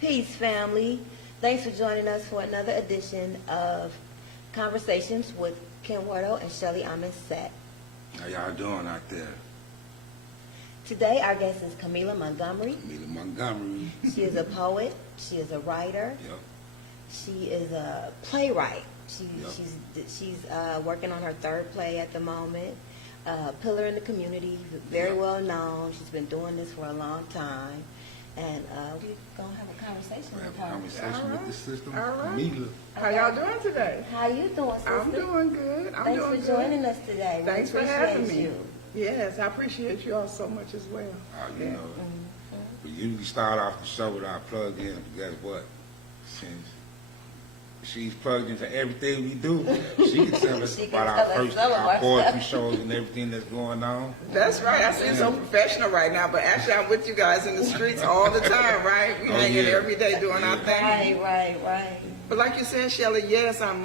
Peace, family. Thanks for joining us for another edition of Conversations with Kenwardo and Shelly AmenSet. How y'all doing out there? Today, our guest is Kameelah Montgomery. Kameelah Montgomery. She is a poet. She is a writer. Yep. She is a playwright. Yep. She's working on her third play at the moment. Pillar in the community, very Yep. well known. She's been doing this for a long time. And we're going to have a conversation We'll have with a her. conversation with the sister, All right. Kameelah. How y'all doing today? How you doing, sister? I'm doing good. I'm Thanks doing for good. joining us today. We Thanks for appreciate having me. you. Yes, I appreciate you all so much as well. You Yeah. know, we usually start off the show with our plug-in, but guess what? Since she's plugged into everything we do, she can tell us She about can our tell us first, some of our our poetry stuff. shows and everything that's going on. That's right. I seem so professional right now, but actually I'm with you guys in the streets all the time, right? We Oh, hanging yeah. every day doing our thing. Right. But like you said, Shelly, yes, I'm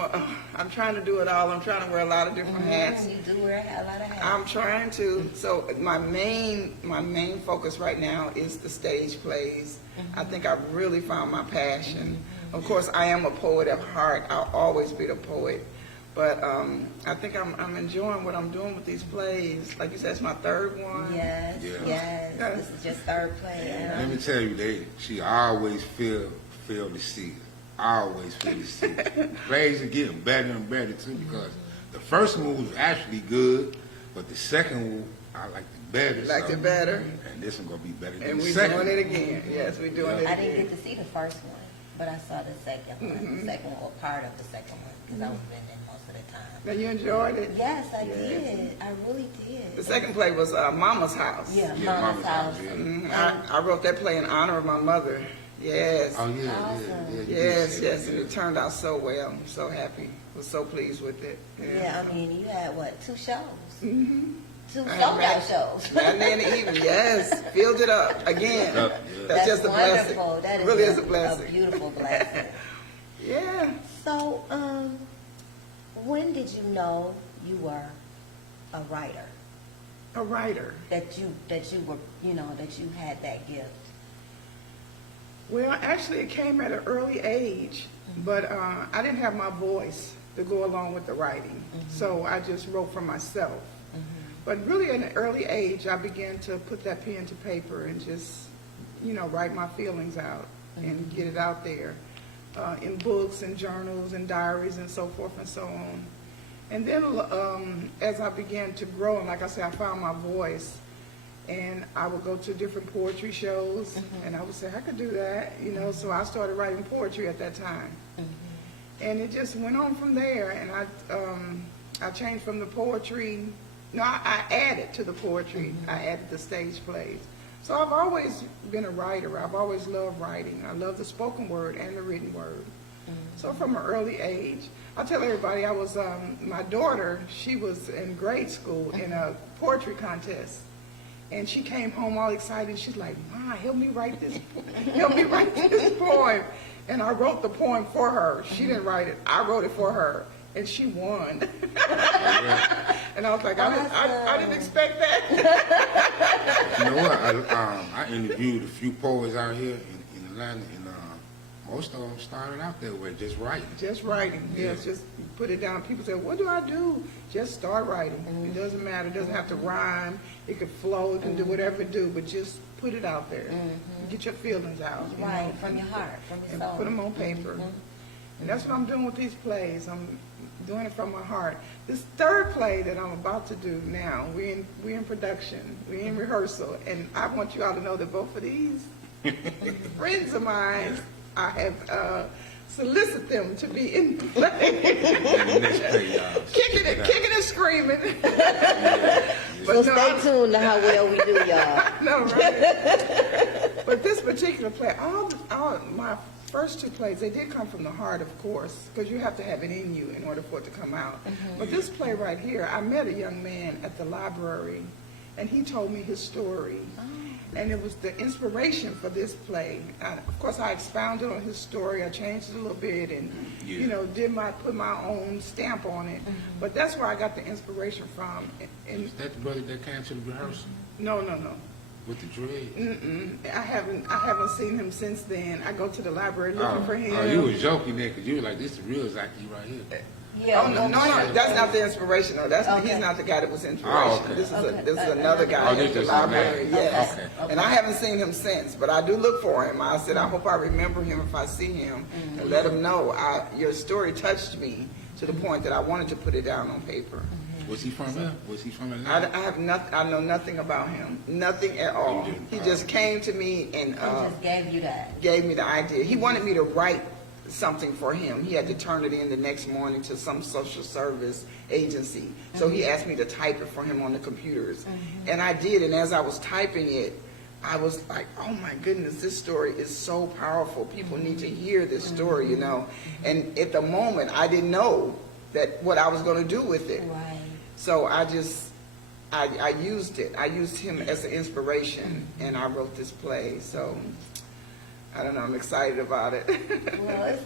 trying to do it all. I'm trying to wear a lot of different hats. You do wear a lot of hats. I'm trying to. So my main focus right now is the stage plays. I think I really found my passion. Of course, I am a poet at heart. I'll always be the poet. But I think I'm enjoying what I'm doing with these plays. Like you said, it's my third one. Yes. Yeah. This is your third play. And, Let me tell you, she always feel the season. Always feel the season. Plays are getting better and better too, because the first one was actually good, but the second one I liked it better. You liked it better? And this one gonna be better than And the we're second. doing it again. Yes, we're doing it I again. didn't get to see the first one, but I saw the second one. The second one, or part of the second one, because I was in it most of the time. Now you enjoyed it? Yes, I Yes. did. I really did. The second play was Mama's House. Yeah, Yeah, Mama's House. yeah. I wrote that play in honor of my mother. Yes. Oh yeah, Awesome. yeah. You Yes, did yes, say and that, it turned out so well. I'm so happy. Was so pleased with it. Yeah, I mean, you had, what, 2 shows? Mm-hmm. 2 I sold-out know. shows. Matinee in the evening, yes. Filled it up again. Yep, yeah. That's just a blessing. wonderful. That It really is a a blessing. beautiful blessing. Yeah. So, when did you know you were a writer? A writer. That you were, that you had that gift? Well, actually, it came at an early age, but I didn't have my voice to go along with the writing, so I just wrote for myself. But really, at an early age, I began to put that pen to paper and just, write my feelings out and get it out there in books and journals and diaries and so forth and so on. And then as I began to grow, and like I said, I found my voice. And I would go to different poetry shows, and I would say, I could do that, so I started writing poetry at that time. And it just went on from there, and I changed from the poetry, I added to the poetry, I added the stage plays. So I've always been a writer. I've always loved writing. I love the spoken word and the written word. So from an early age, I tell everybody I was, my daughter, she was in grade school in a poetry contest. And she came home all excited. She's like, Ma, help me write this poem. And I wrote the poem for her. She didn't write it. I wrote it for her. And she won. And I was like, I didn't expect that. You know what? I interviewed a few poets out here in Atlanta, and most of them started out that way, just writing. Just writing. Yes, just put it down. People say, what do I do? Just start writing. It doesn't matter. It doesn't have to rhyme. It could flow. It can do whatever it do, but just put it out there. Get your feelings out. Right, from your heart, from your And soul. put them on paper. And that's what I'm doing with these plays. I'm doing it from my heart. This third play that I'm about to do now, we're in production. We're in rehearsal. And I want you all to know that both of these friends of mine, I have solicited them to be in the play. Next play, y'all. Kicking and screaming. So stay tuned to how well we do, y'all. No, right? But this particular play, all my first 2 plays, they did come from the heart, of course, because you have to have it in you in order for it to come out. But this play right here, I met a young man at the library, and he told me his story. And it was the inspiration for this play. Of course, I expounded on his story. I changed it a little bit, and put my own stamp on it. But that's where I got the inspiration from. And Is that the brother that came to the rehearsal? no. With the dreads. I haven't seen him since then. I go to the library looking for him. Oh, you was joking there because you were like, this is the real Zaki right here. Yeah. Oh no, that's not the inspirational. That's Okay. he's not the guy that was inspiration. Oh, okay. This is Okay. this is another guy Oh, this at the is library. another. Yes, Okay. and I haven't seen him since, but I do look for him. I said I hope I remember him if I see him, and let him know your story touched me to the point that I wanted to put it down on paper. Was he from there? Was he from Atlanta? I have nothing. I know nothing about him. Nothing at all. He just came to me and just gave you that. gave me the idea. He wanted me to write something for him. He had to turn it in the next morning to some social service agency. So he asked me to type it for him on the computers. And I did, and as I was typing it, I was like, oh my goodness, this story is so powerful. People need to hear this story, you know. And at the moment, I didn't know that what I was going to do with it. Right. So I used it. I used him as an inspiration, and I wrote this play. So I don't know. I'm excited about it. Well,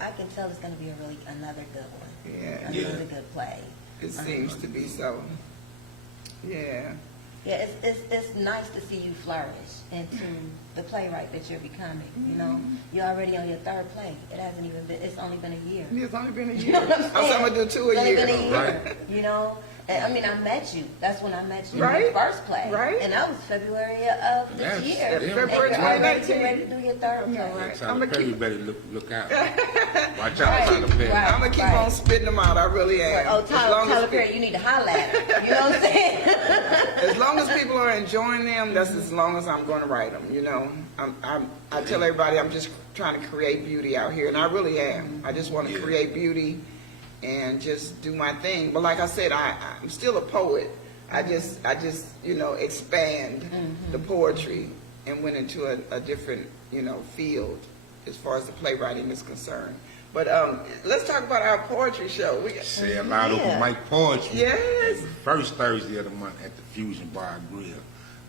I can tell it's going to be another good one. Yeah. A really good play. It seems to be so. Yeah. Yeah, it's nice to see you flourish into the playwright that you're becoming. You know, you're already on your third play. It's only been a year. It's only been a You year. know what I'm saying? I'm going to do 2 a It's only year. been a year. Right. You know, and, I mean, I met you. That's when I met you. Right. In your first play. Right. And that was February of this That's- year. yeah, And February you're already 2019. getting ready to do your third play. Right. Tyler I'ma Perry keep- better look out. Watch out, Right. Tyler Perry. Right. I'm going to keep on spitting them out. I really am. Oh, As long Tyler as Perry, you need to holler at him. You know what I'm saying? As long as people are enjoying them, that's as long as I'm going to write them. You know, I tell everybody I'm just trying to create beauty out here, and I really am. I just want to create beauty and just do my thing. But like I said, I'm still a poet. I just expand the poetry and went into a different field as far as the playwriting is concerned. But let's talk about our poetry show. Say a lot open mic poetry. Yes. First Thursday of the month at the Fusion Bar Grill.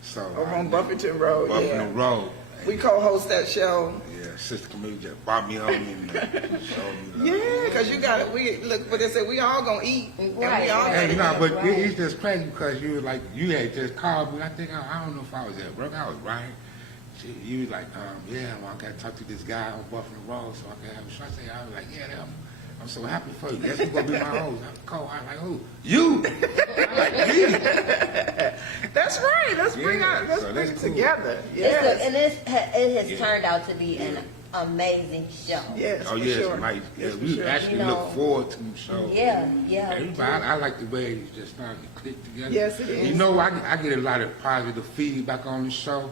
So Over on Buffington Road. Buffington Road. We co-host that show. Yeah, Sister Kameelah just brought me on and showed me love. Yeah, because you got it. We look, but they said we all gonna eat, and we all Right, gonna Hey, eat. but Right. it's just crazy because you was like, you had just called me. I think, I don't know if I was at work. I was right. You was like, yeah, well, I got to talk to this guy on Buffalo Road so I can have a shot. I was like, yeah, I'm so happy for you. Guess who's going to be my host? I was like, who? You! I'm like, me! That's right. Let's bring that's it cool. together. Yes. It has turned out to be an amazing show. Yes. Oh, for yeah, sure. it's nice. Yeah, Yes, for we sure. actually You know, look forward to the show. Yeah. Everybody, I like the way it just started to click together. Yes, it is. You know, I get a lot of positive feedback on the show.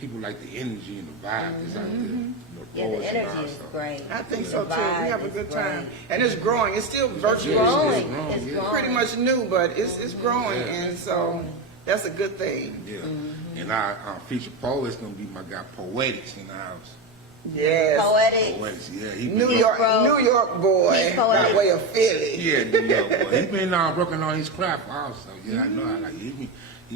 People like the energy and the vibe that's out there. Yeah, the energy is great. I think The so too. We vibe have a is good great. time, and it's growing. It's still It's virtual. growing. growing, It's yeah. growing. Pretty much new, but it's growing, Yeah. and so that's a good thing. Yeah. And our featured poet is going to be my guy Poetics in the house. Yes. Poetic. Poetics, yeah. He New been- York boy, He's poetic. by way of Philly. Yeah, New York boy. He's been working on his craft also. Yeah, I know. I like he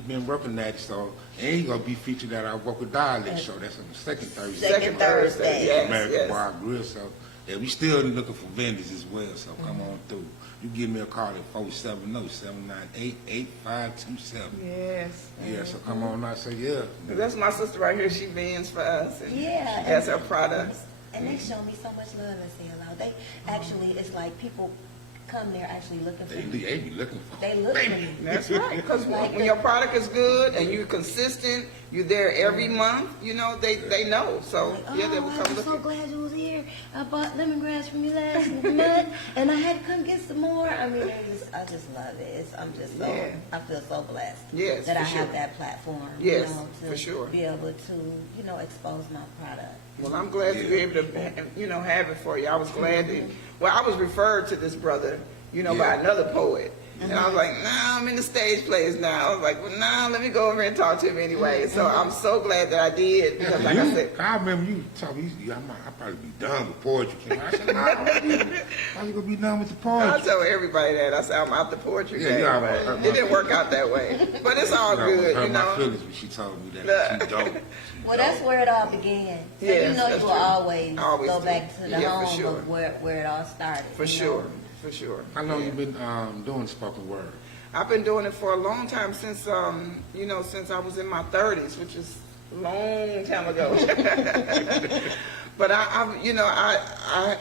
been working at it. So, and he's gonna be featured at our vocal dialect show. That's on the second Thursday. Second Thursday. Yes, American yes. Bar Grill. So, yeah, we still looking for vendors as well. So come on through. You give me a call at 470-798-8527. Yes. Yeah, so come on out. So yeah. That's my sister right here. She vends for us. And Yeah, She has her products. And they show me so much love at CLO. They actually, it's like people come there actually looking for They me. be looking for. They look for me. That's right. Because Like when your product is good and you're consistent, you're there every month. You know they know. So Like, yeah, they will I come was so looking. glad you was here. I bought lemongrass from you last month, and I had to come get some more. I mean, I just love it. I'm just so, Yeah. I feel so blessed Yes, that for I have sure. that platform. Yes, to for sure. be able to, expose my product. Well, I'm glad to be able to, have it for you. I was glad that. Well, I was referred to this brother, by Yeah. another poet. And I was like, nah, I'm in the stage plays now. I was like, well, nah, let me go over and talk to him anyway. So I'm so glad that I did because, like I said, I remember you talking. I'll probably be done with poetry. I said, why you gonna be done with the I poetry? tell everybody that. I said, I'm out the poetry Yeah, game. you But almost hurt my it didn't work out that way. But it's all good, hurt my feelings when she told me that. She dope. Well, that's where it all began. So Yes, you know that's you will true. always go do. back to the Yeah, for home sure. of where it all started. For you know? sure. For sure. How long you been doing spoken word? I've been doing it for a long time since, you know, since I was in my 30s, which is a long time ago. But you know, I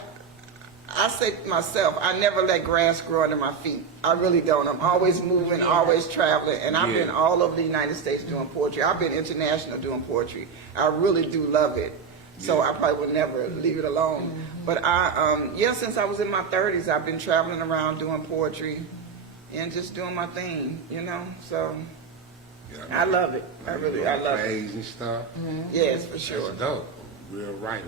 say to myself, I never let grass grow under my feet. I really don't. I'm always moving, always traveling, and I've been all over the United States doing poetry. I've been international doing poetry. I really do love it. So I probably would never leave it alone. But since I was in my 30s, I've been traveling around doing poetry and just doing my thing, you know. So I love it. I love it. Plays and stuff. Yes, for sure. That's dope. Real writer.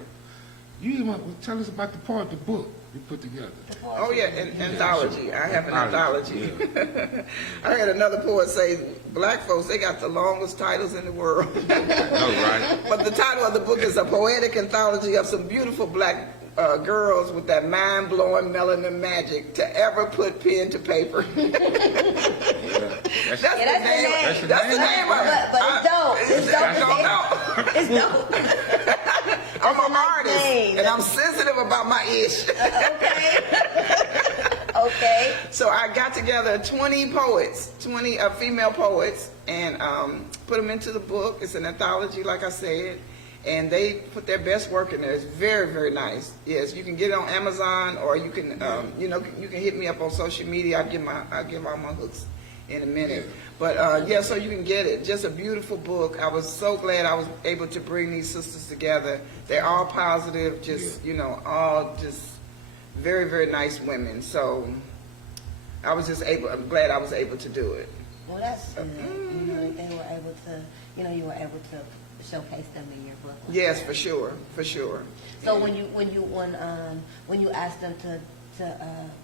You want to tell us about the book you put together? Oh yeah, anthology. I have an anthology. Yeah. I heard another poet say, black folks, they got the longest titles in the world. Right? But the title of the book is a poetic anthology of some beautiful black girls with that mind-blowing melanin magic to ever put pen to paper. Yeah. That's the name. That's the name of it. But it's dope. It's dope. It's dope. I'm an artist, and I'm sensitive about my ish. Okay. So I got together 20 poets, 20 female poets, and put them into the book. It's an anthology, like I said, and they put their best work in there. It's very, very nice. Yes, you can get it on Amazon, or you can, you know, you can hit me up on social media. I'll give all my hooks in a minute. But so you can get it. Just a beautiful book. I was so glad I was able to bring these sisters together. They're all positive, just you know, all just very, very nice women. So I was just I'm glad I was able to do it. Well, that's good. You know, they were able to, you know, you were able to showcase them in your book. Yes, for sure, for sure. So when you asked them to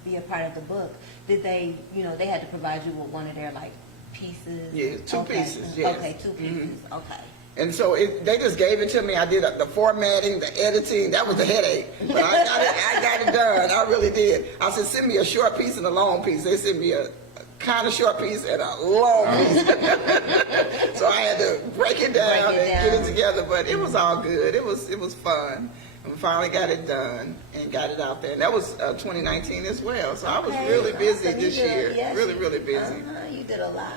be a part of the book, did they, you know, they had to provide you with one of their like pieces? Yeah, two pieces. Yes. Okay, 2 pieces. Okay. And so they just gave it to me. I did the formatting, the editing. That was the headache. But I got it done. I really did. I said, send me a short piece and a long piece. They sent me a kind of short piece and a long piece. So I had to break it down and get it together. But it was all good. It was fun. And we finally got it done and got it out there. And that was 2019 as well. So I was really busy this year. Yes, really, really busy. You did a lot.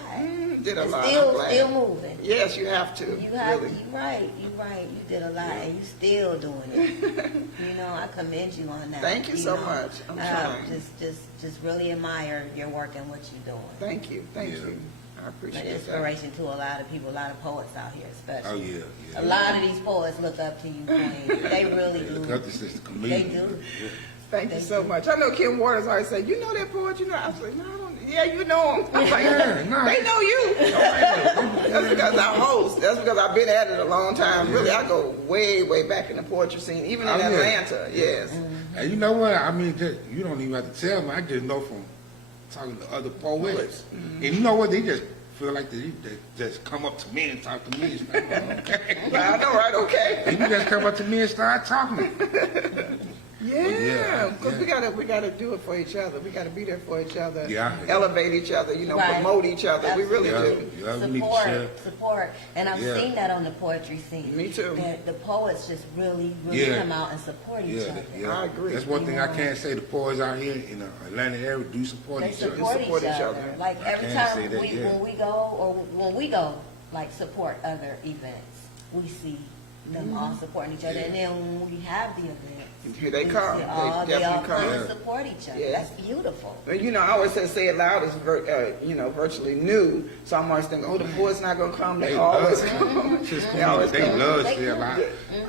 Did a lot. Still moving. Yes, you have to. You have really. You're right. You did a lot, and you still doing it. You know, I commend you on that. Thank you so much. I'm trying. Just really admire your work and what you're doing. Thank you. Thank you. I appreciate An inspiration to a lot of people, a lot of poets out here, especially. Oh yeah. A lot of these poets look up to you, Queen. They really do. Look up to Sister Kameelah. They do. Yeah. Thank you so much. I know Kenwardo's always say, you know that poet, you know? I was like, no, I don't. Yeah, you know him. I was like, they know you. That's because I host. That's because I've been at it a long time. Really, I go way, way back in the poetry scene, even in Atlanta. Yes. And you know what? I mean, you don't even have to tell me. I just know from talking to other poets. And you know what? They just feel like they just come up to me and talk to me. It's like, I know, right? Okay. And you just come up to me and start talking. Yeah, because we gotta do it for each other. We gotta be there for each other. Yeah. Elevate each other. You know, promote each other. Absolutely. We really do. Yeah, we need to share. Support, and I've seen that on the poetry scene. Me too. The poets just really come out and support each other. Yeah. I agree. That's one thing I can't say. The poets out here in the Atlanta area do support They each other. support each other. Like every time when we go, like support other events, we see them all supporting each other. And then when we have the events, here they come. They all come Yeah. and support each other. Yeah. That's beautiful. And, you know, I always say it loud is virtually new. So I'm always thinking, oh, the poet's not gonna come. They always come. They love Say a lot.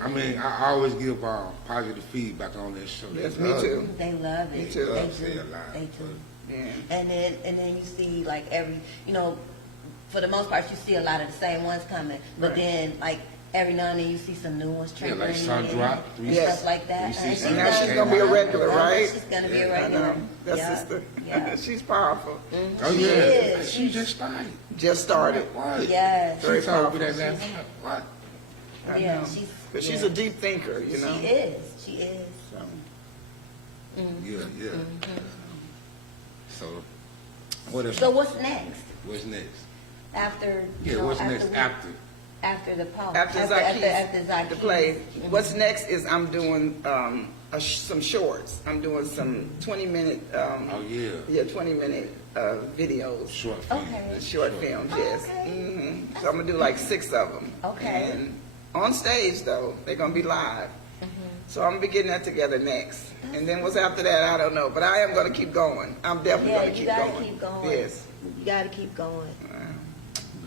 I mean, I always give positive feedback on this show. Yes, me too. They love it. Me too. They Say do. a lot. They do. Yeah. And then you see like for the most part you see a lot of the same ones coming, but then like every now and then you see some new ones trickling like Sun in, Drop, stuff like that. she's Now she's gonna be a regular, right? She's gonna be a I regular. know. That Yeah. sister. Yeah. She's powerful. Oh She yeah, is. she just started. Just started. What? Yes. Very She told me powerful. that last night. What? I Yeah, know. she's- But she's yeah. a deep thinker, you know. She is. She is. So, Yeah. So, what else? So what's next? What's next? After What's next after the poem? after after Zacchaeus, the play, what's next is I'm doing some shorts. I'm doing some 20-minute. Oh yeah. Yeah, 20-minute videos. Short film. Okay. Short films, yes. Okay. So I'm gonna do like 6 of them. Okay. And on stage though, they're gonna be live. So I'm gonna be getting that together next. And then what's after that, I don't know. But I am gonna keep going. I'm definitely Yeah, gonna you keep gotta going. keep going. Yes. You gotta keep going.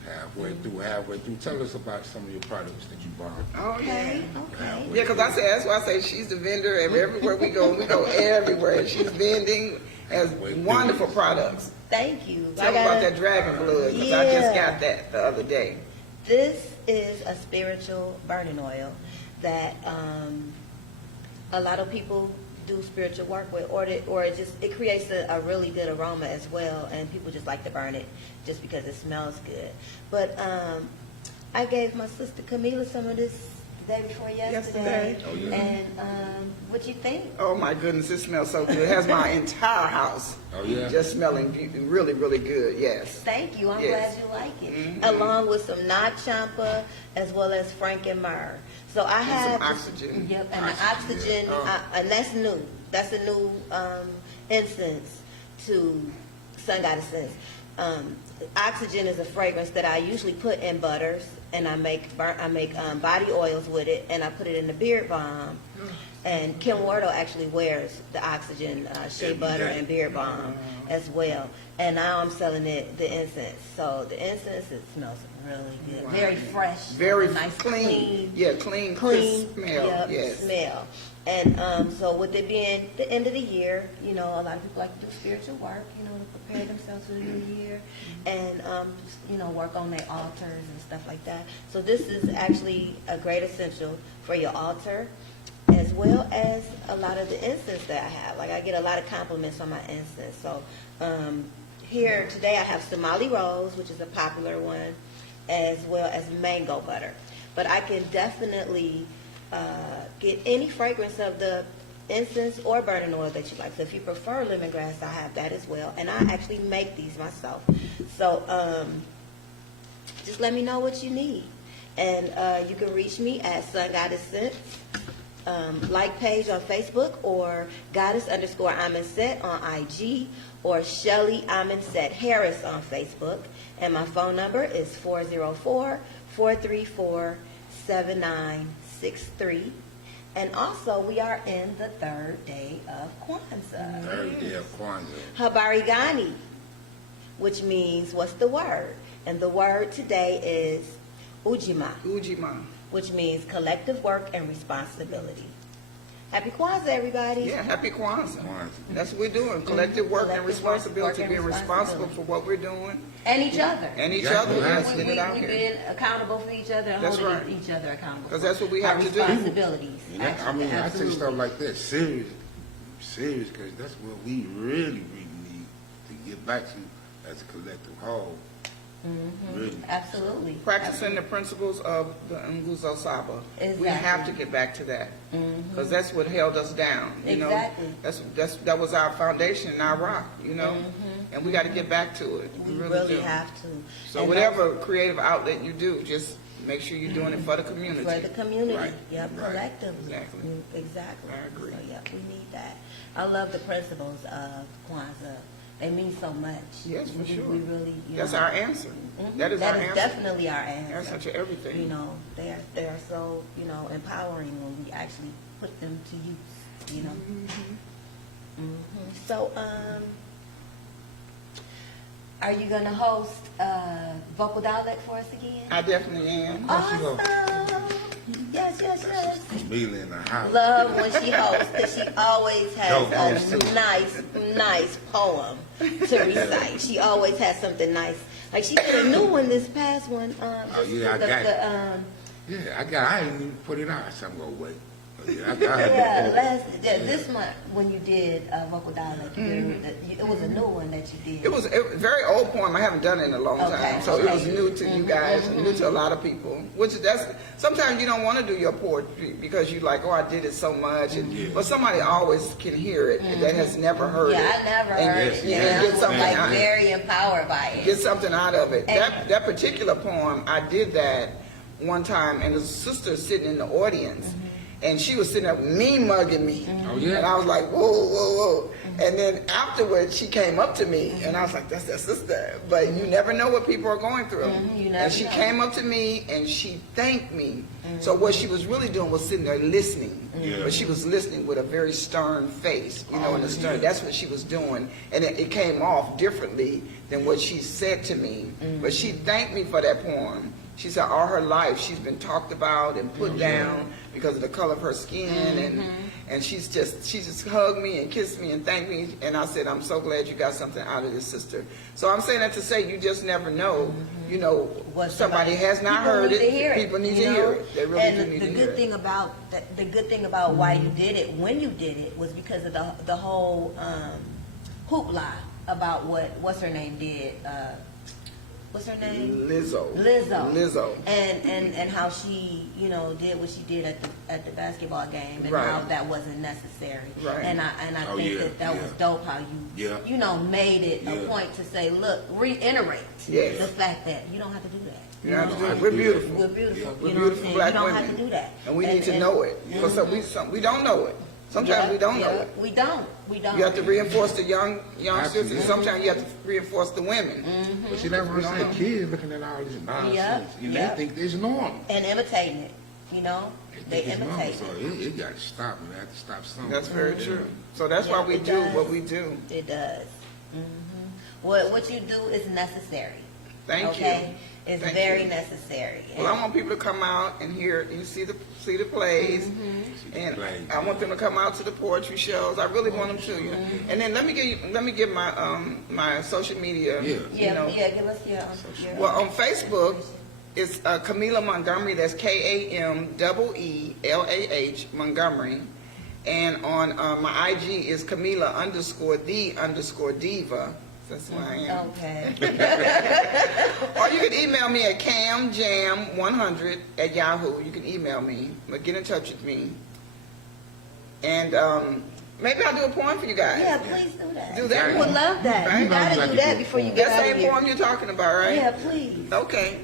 Halfway through. Tell us about some of your products that you bought. Oh yeah. Okay. Yeah, because that's why I say she's the vendor, and everywhere we go everywhere. She's vending, has wonderful products. Thank you. Tell me about that dragon blood, because I just got that the other day. This is a spiritual burning oil that a lot of people do spiritual work with, or it creates a really good aroma as well, and people just like to burn it just because it smells good. But I gave my sister Kameelah some of this the day before yesterday. Oh, yeah. And what you think? Oh my goodness, it smells so good. It has my entire house Oh, yeah? just smelling really, really good. Yes. Thank you. I'm Yes. glad you like it. Along with some knot champa as well as frank and myrrh. So I And have some oxygen. Yep, and the Oxygen, oxygen, Oh. and that's new. That's a new incense to Sun Goddess Scents. Oxygen is a fragrance that I usually put in butters, and I make body oils with it, and I put it in the beard balm. And Kenwardo actually wears the oxygen shea butter and beard balm as well. And now I'm selling it the incense. So the incense, it smells really good, Wow. very fresh, Very nice, clean. Yeah, clean, clean crisp smell. yep, Yes. smell. And so with it being the end of the year, a lot of people like to do spiritual work, to prepare themselves for the new year, and just, work on their altars and stuff like that. So this is actually a great essential for your altar, as well as a lot of the incense that I have. Like, I get a lot of compliments on my incense. So here today I have Somali Rose, which is a popular one, as well as mango butter. But I can definitely get any fragrance of the incense or burning oil that you like. So if you prefer lemongrass, I have that as well. And I actually make these myself. So just let me know what you need. And you can reach me at Sun Goddess Scents, like page on Facebook, or Goddess_AmenSet on IG, or Shelly AmenSet Harris on Facebook. And my phone number is 404-434-7963. And also, we are in the third day of Kwanzaa. Third day of Kwanzaa. Habari Gani, which means, what's the word? And the word today is Ujima, Ujima. which means collective work and responsibility. Happy Kwanzaa, everybody. Yeah, happy Kwanzaa. Kwanzaa. That's what we're doing. Collective work and Collective responsibility, work and being responsible for what we're doing. And each other. And each Yeah, other. you Yes, have get it out We've here. been accountable for each other and That's holding right. each other accountable. 'Cause that's what we Our have to do. responsibilities. And that, I take Absolutely. stuff like that serious, because that's what we really need to get back to as a collective whole. Really. Absolutely. Practicing the principles of the Nguzo Saba. We Exactly. have to get back to that. Because that's what held us down. Exactly. That was our foundation and our rock, And we got to get back to it. We really really do. have to. So And whatever creative outlet you do, just make sure you're doing it for the community. for the community. Right. Yep, Right. collectively. Exactly. Exactly. I agree. So, yep, we need that. I love the principles of Kwanzaa. They mean so much. Yes, for sure. We really, That's our answer. That is our answer. definitely our answer. Answer to everything. They are so, empowering when we actually put them to use, So, are you going to host vocal dialect for us again? I definitely am. Awesome. Yes. Kameelah in the house. Love when she hosts, because she always Dope has host, a too. nice poem to recite. She always has something nice. Like, she did a new one this past one. Yeah, I got it. Yeah, I didn't even put it out, so I'm going to wait. But yeah, I got it. This month when you did vocal dialect, it was a new one that you did. It was a very old poem. I haven't done it in a long Okay. time. So it was new to you guys, new to a lot of people. Sometimes you don't want to do your poetry because you like, I did it so much. But somebody always can hear it that has never heard it. I never And heard get- it. and get something like out of it. very empowered by it. Get something out of it. And- That particular poem, I did that one time, and the sister sitting in the audience, and she was sitting up mean mugging me. Oh, yeah. And I was like, whoa, whoa, whoa. And then afterwards, she came up to me, and I was like, that's that sister. But you never know what people are going through. You never And she know. came up to me, and she thanked me. So what she was really doing was sitting there listening. Yeah. But she was listening with a very stern face, you know, in the stern. That's what she was doing. And it came off differently than what she said to me. But she thanked me for that poem. She said all her life she's been talked about and put down because of the color of her skin, and she just hugged me and kissed me and thanked me, and I said, I'm so glad you got something out of this, sister. So I'm saying that to say you just never know, you know, What somebody has not people heard need to it. hear it, People need you to know? hear it. They really and do need the to good hear it. thing about the good thing about why you did it when you did it was because of the whole hoopla about what's her name did. What's her name? Lizzo. And how she, you know, did what she did at the basketball game, and Right. how that wasn't necessary. Right. And I Oh, think yeah, that was yeah. dope how Yeah. you know, made it a Yeah. point to say, look, reiterate Yes. the fact that you don't have to do that. You have to do know, it. We're beautiful. We're beautiful. We're You know what I'm beautiful saying? black You don't women. have to do that. And we need to know it. Because we don't know it. Sometimes we don't know it. We don't. You have to reinforce the young sisters. Absolutely. Sometimes you have to reinforce the women. But see, that's what I'm saying. Kids looking at all this nonsense, and Yep. they think it's normal. And imitating it, you know? They think it's normal, imitate so it. it got to stop. We have to stop somewhere. That's very true. So that's why we it do does. what we do. It does. What you do is necessary. Thank okay? you. It's Thank very you. necessary. Well, I want people to come out and hear and see the plays, and plays, I want them to come out to the poetry shows. I really want them to. You know? And then let me give my my social media. Yeah. Yeah, You know. yeah, give us your Well, on Facebook, it's Kameelah Montgomery. That's KAMEELAH Montgomery. And on my IG is Kameelah_the_diva. That's who I am. Okay. Or you can email me at camjam100@yahoo. You can email me, but get in touch with me. And maybe I'll do a poem for you guys. Yeah, please do that. Do that. I would love that. Right. You gotta do that before you get That out of same here. poem you're talking about, right? Yeah, please. Okay.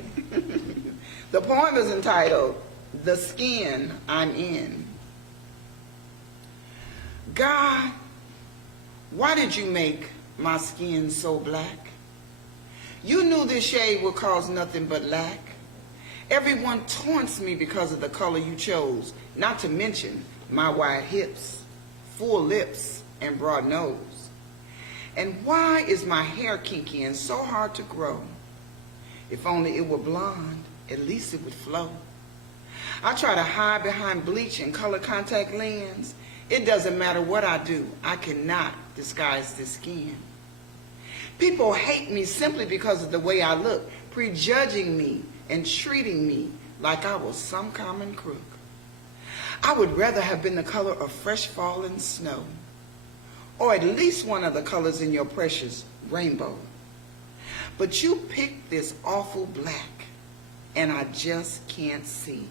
The poem is entitled, The Skin I'm In. God, why did you make my skin so black? You knew this shade would cause nothing but lack. Everyone taunts me because of the color you chose, not to mention my wide hips, full lips, and broad nose. And why is my hair kinky and so hard to grow? If only it were blonde, at least it would flow. I try to hide behind bleach and color contact lens. It doesn't matter what I do, I cannot disguise this skin. People hate me simply because of the way I look, prejudging me and treating me like I was some common crook. I would rather have been the color of fresh fallen snow, or at least one of the colors in your precious rainbow. But you picked this awful black, and I just can't see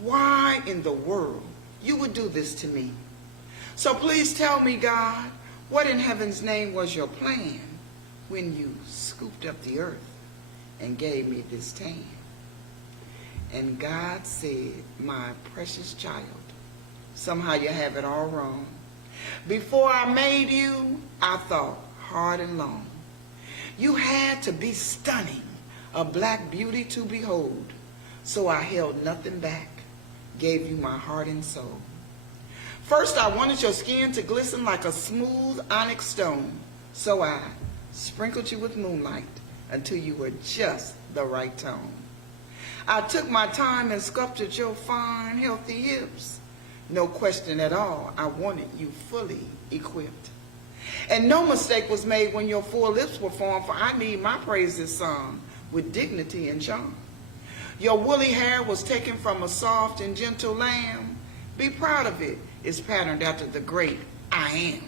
why in the world you would do this to me. So please tell me, God, what in heaven's name was your plan when you scooped up the earth and gave me this tan? And God said, my precious child, somehow you have it all wrong. Before I made you, I thought hard and long. You had to be stunning, a black beauty to behold. So I held nothing back, gave you my heart and soul. First, I wanted your skin to glisten like a smooth onyx stone. So I sprinkled you with moonlight until you were just the right tone. I took my time and sculpted your fine, healthy hips. No question at all, I wanted you fully equipped. And no mistake was made when your full lips were formed, for I need my praises sung with dignity and charm. Your woolly hair was taken from a soft and gentle lamb. Be proud of it. It's patterned after the great I am.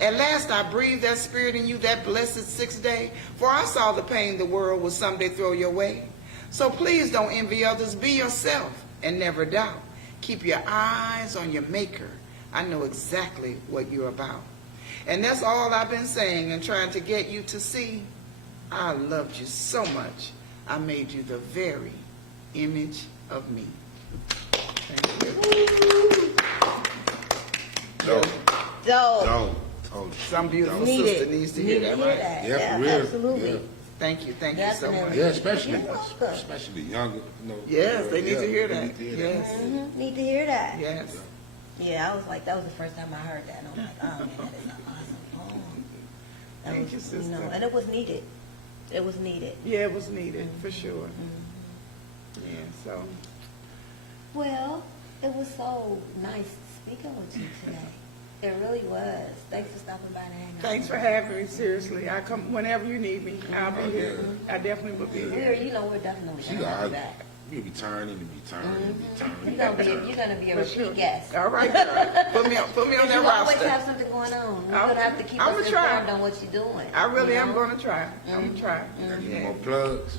At last I breathed that spirit in you that blessed sixth day, for I saw the pain the world would someday throw your way. So please don't envy others. Be yourself and never doubt. Keep your eyes on your maker. I know exactly what you're about. And that's all I've been saying and trying to get you to see. I loved you so much. I made you the very image of me. Thank you. Dope. Totally. Some beautiful Need sister it. needs to Need hear to that, hear right? that. Yeah, Yeah, for real. absolutely. Yeah. Thank you so much. Definitely. Yeah, especially You're welcome. especially younger. You know, Yes, they need to hear they that. need to hear Yes, Mhm, need to hear that. yes. Yeah, I was like, that was the first time I heard that, and I'm like, oh man, that is an awesome poem. That Thank was, you, sister. and it was needed. It was needed. Yeah, it was needed, for sure. Yeah, so, Well, it was so nice speaking with you today. It really was. Thanks for stopping by and hanging out. thanks for having me, seriously. I come whenever you need me. I'll be here. I definitely will be here. We're definitely She gonna have you got back. we be turning and be turning and be turning. You're gonna be a For repeat sure. guest. All right, girl. Put me on that You always have roster. something going on. You're I'll- gonna have to keep I'ma us try. informed on what you're doing. I really you am know? gonna try. I'm gonna try. Any Yeah. more plugs?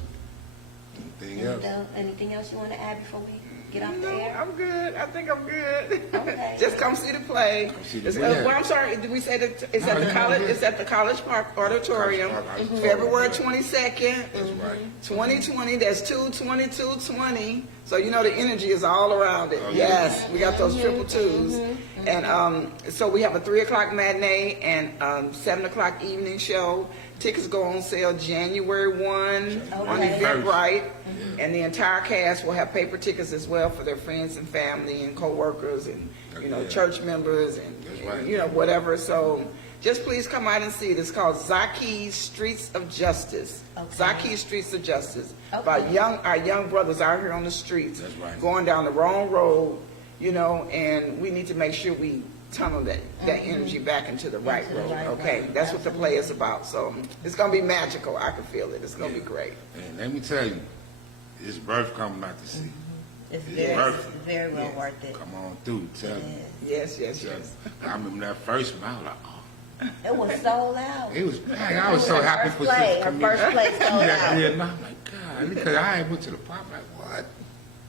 Anything else? Anything else you want to add before we get off the No, air? I'm good. I think I'm good. Okay. Just come see the play. see the It's, play. well, I'm sorry. Did we say that it's No, at the you college? good. It's at the College Park Auditorium, College Park Auditorium. February 22nd, That's right. 2020. That's 2/22/20. So you know the energy is all around it. Oh, yeah. Yes, we got those triple twos, and so we have a 3 o'clock matinee and 7 o'clock evening show. Tickets go on sale January 1 on Okay. Eventbrite, and the entire cast will have paper tickets as well for their friends and family and co-workers and Yeah. church members and That's right. whatever. So just please come out and see it. It's called Zaki's Streets of Justice. Okay. Zaki's Streets of Justice. Okay. By our young brothers out here on the streets, That's right. going down the wrong road, and we need to make sure we tunnel that energy back into the right Into the road. right Okay, road. that's what the play is about. So it's gonna be magical. I can feel it. It's gonna be great. And let me tell you, it's worth coming out to see. It's It's worth it. very well worth it. Come on through, tell me. Yes, yes, Tell me. yes. I remember that first one, I was like, oh. It was sold out. It was packed. I was so happy for Her Sister Kameelah. first play sold Yeah, out. and I'm like, God, because I ain't went to the park, like, what?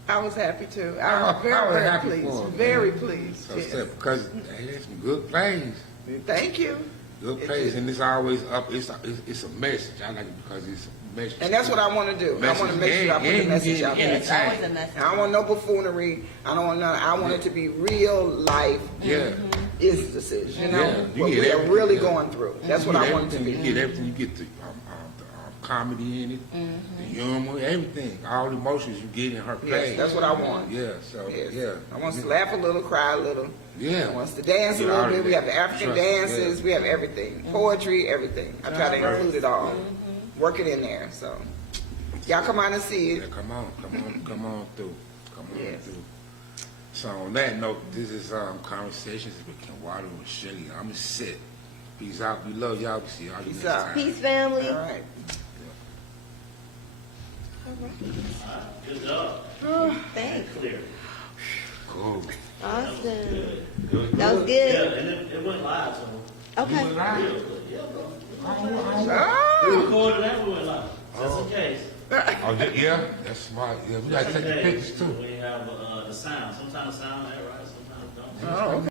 I was happy too. I I was was very, very happy pleased. for 'em, Very man. pleased. So, Yes. because hey, there's some good plays. Thank you. Good It plays, is. and it's always up. It's a message. I like it because it's a message. And that's what I want to do. I want to make sure I put the And message get out Yeah, there. it's always a entertained. message. I don't want no buffoonery. I don't want none. I want it to be real life Yeah. instances, Yeah, you what get we are everything, really yeah. going through. That's You what get I want it to everything, be. You get everything. You get the comedy in it, the humor, everything. All the emotions you get in her play. Yes, that's what I want. Yeah, so, Yes. yeah. I want us to laugh a little, cry a little. Yeah. I want us to dance a Get little all bit. of We that. have the African Trust me, dances. yeah. We have everything. Poetry, everything. I try to Right. include it all. Work it in there. So y'all come out and see Yeah, it. come on through. Come on Yes. through. So on that note, this is Conversations with Kenwardo and Shelly. AmenSet. Peace out. We love y'all. We see y'all Peace next out. time. Peace, family. All right. Good job. Thanks. Clear. Cool. Awesome. Good. That was Yeah, good. and it went live, so Okay. real good. Yeah, bro. We Oh, recorded and we went live. Just in case. Yeah, that's smart. Yeah, we gotta Just take in the case. pictures too. We have the sound. Sometimes the sound ain't right, sometimes it don't. oh, okay.